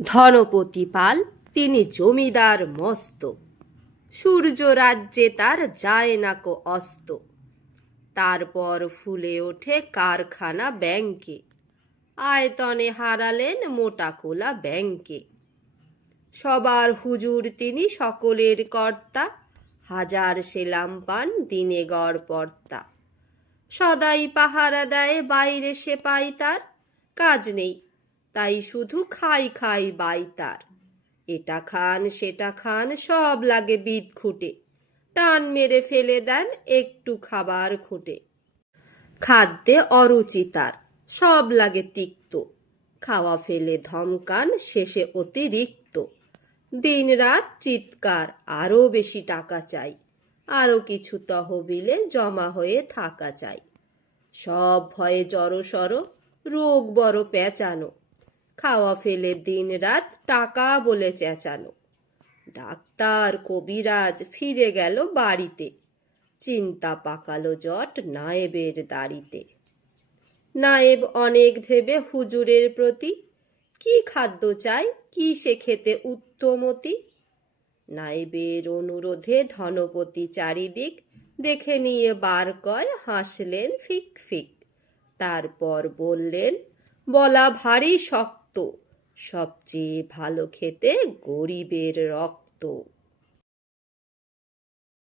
ধনপতি পাল তিনি জমিদার মস্ত। সূর্য রাজ্যে তার যায় না কো অস্ত। তারপর ফুলে ওঠে কারখানা ব্যাংকে। আয়তনে হারালেন মোটা কোলা ব্যাংকে। সবার হুজুর তিনি সকলের কর্তা। হাজার সেলাম পান দিনে গড় পর্তা। সদাই পাহারা দেয়, বাইরে সে পাই তার। কাজ নেই তাই শুধু খাই খাই বাই তার। এটা খান, সেটা খান, সব লাগে বিদ খুঁটে। টান মেরে ফেলে দেন একটু খাবার খুঁটে। খাদ্যে অরুচি তার, সব লাগে তিক্ত। খাওয়া ফেলে ধমকান, শেষে অতিরিক্ত। দিন রাত চিৎকার, আরও বেশি টাকা চাই। আরও কিছু তহবিলে জমা হয়ে থাকা চাই। সব ভয়ে জড়সড় রোগ বড় পেঁচানো। খাওয়া ফেলে দিন রাত টাকা বলে চেঁচানো ডাক্তার কবিরাজ ফিরে গেল বাড়িতে। চিন্তা পাকালো জট নায়েবের দাড়িতে। নায়েব অনেক ভেবে হুজুরের প্রতি, কি খাদ্য চাই? কি সে খেতে উত্তমতি? নায়েবের অনুরোধে ধনপতি চারিদিক দেখে নিয়ে বার কয় হাসলেন ফিক ফিক। তারপর বললেন, বলা ভারী শক্ত সবচেয়ে ভালো খেতে গরিবের রক্ত।